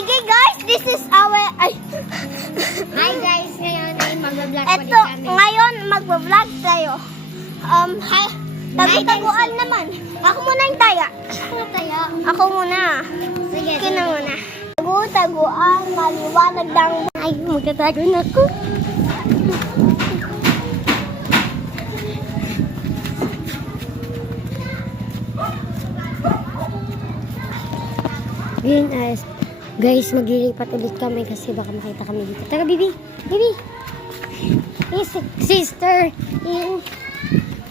Sige guys, this is our... Ay. Hi guys, ngayon ay mag-vlog ulit Eto, kami. ngayon mag-vlog tayo. Hi. Tago-taguan naman. Ako muna yung taya. Ano tayo? Ako muna. Sige, Sige na muna. Tago-taguan, maliwanag ng... Ay, magtatago na ako. Yun, guys, maglilipat ulit kami kasi baka makita kami dito. Tara, Bibi! Bibi! Yes, sister!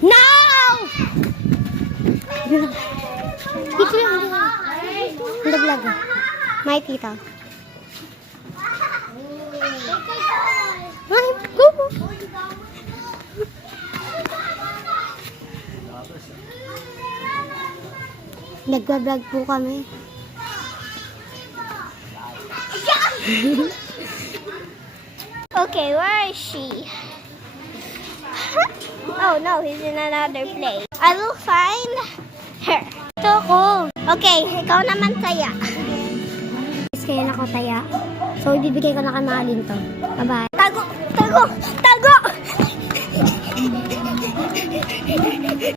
No! Dito lang. Ang vlog. May tita. Ay, go! Nagwa-vlog po kami. Okay, where is she? Oh no, he's in another place. I will find her. Ito ko. Okay, ikaw naman taya. Kaya na ko taya. So, ibibigay ko na kay Mahalin to. Bye-bye. Tago! Tago! Tago!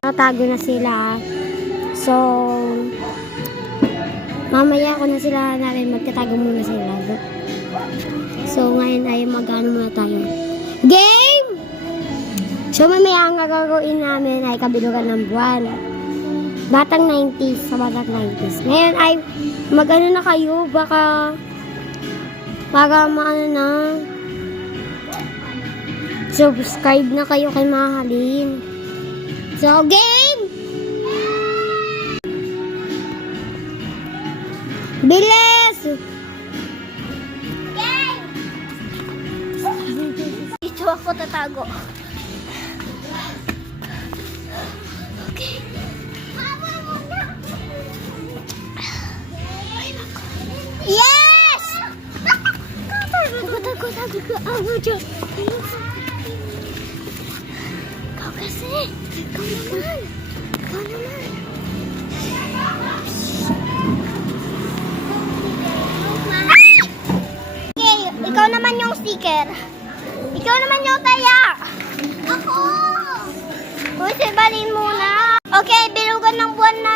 Natago na sila. So, mamaya ko na sila namin magtatago muna sila. So, ngayon ay mag-ano muna tayo. Game! So, mamaya ang gagawin namin ay kabilugan ng buwan. Batang 90s sa batang 90s. Ngayon ay mag-ano na kayo, baka maano na. Subscribe na kayo kay Mahalin. So, game! Bilis! Dito ako tatago. Okay. Yes! Tago. Ako dyan. Ikaw kasi. Ikaw naman. Okay, ikaw naman yung sticker. Ikaw naman yung taya. Ako. Uy, sibalin muna. Okay, bilugan ng buwan na